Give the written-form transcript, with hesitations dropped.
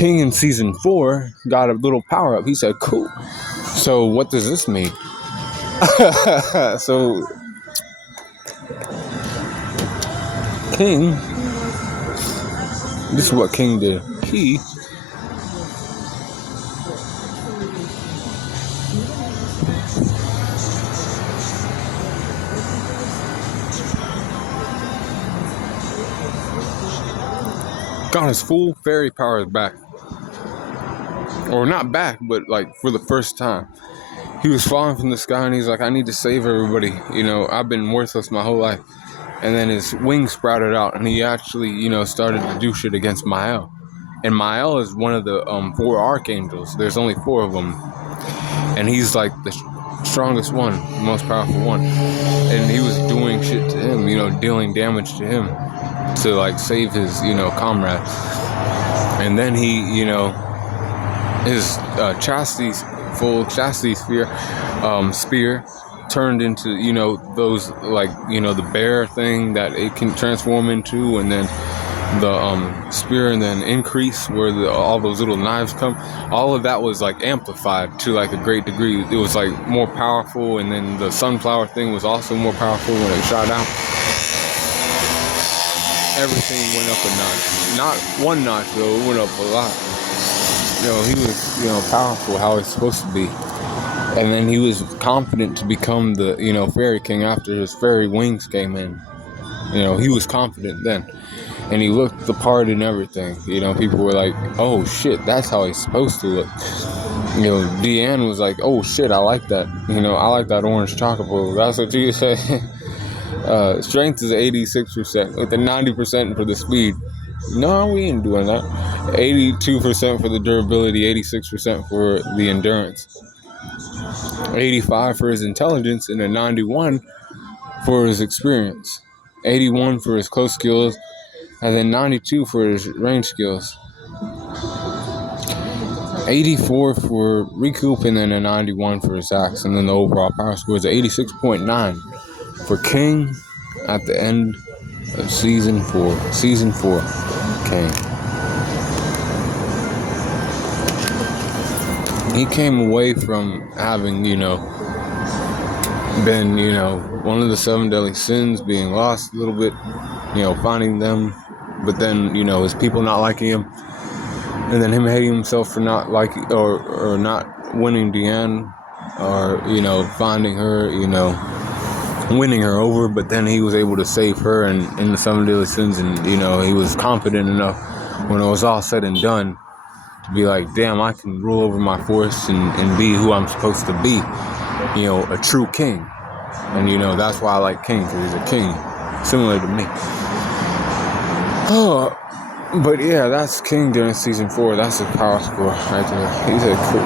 King in season 4 got a little power up. He said, cool. So what does this mean? So King, this is what King did. He got his full fairy powers back. Or not back, but like for the first time. He was falling from the sky and he's like, I need to save everybody. You know, I've been worthless my whole life. And then his wings sprouted out and he actually, you know, started to do shit against Mael. And Mael is one of the 4 archangels. There's only 4 of them. And he's like the strongest one, the most powerful one. And he was doing shit to him, you know, dealing damage to him to like save his, you know, comrade. And then he, you know, his full chastity spear turned into, you know, those like, you know, the bear thing that it can transform into, and then the spear and then increase where all those little knives come. All of that was like amplified to like a great degree. It was like more powerful, and then the sunflower thing was also more powerful when it shot out. Everything went up a notch. Not one notch though, it went up a lot. You know, he was, you know, powerful how he's supposed to be. And then he was confident to become the, you know, Fairy King after his fairy wings came in. You know, he was confident then. And he looked the part and everything. You know, people were like, oh shit, that's how he's supposed to look. You know, Deanne was like, oh shit, I like that. You know, I like that orange chocolate. That's what you said. Strength is 86% with the 90% for the speed. No, we ain't doing that. 82% for the durability, 86% for the endurance, 85 for his intelligence, and a 91 for his experience, 81 for his close skills, and then 92 for his range skills, 84 for recoup, and then a 91 for his axe, and then the overall power score is 86.9 for King at the end of season 4. Season 4, King. He came away from having, you know, been, you know, one of the 7 deadly sins, being lost a little bit, you know, finding them, but then, you know, his people not liking him, and then him hating himself for not liking or not winning Deanne, or, you know, finding her, you know, winning her over, but then he was able to save her and in the 7 deadly sins, and, you know, he was confident enough when it was all said and done to be like, damn, I can rule over my force and be who I'm supposed to be, you know, a true king. And, you know, that's why I like King, because he's a king, similar to me. Oh, but yeah, that's King during season 4. That's his power score right there. He's a cool.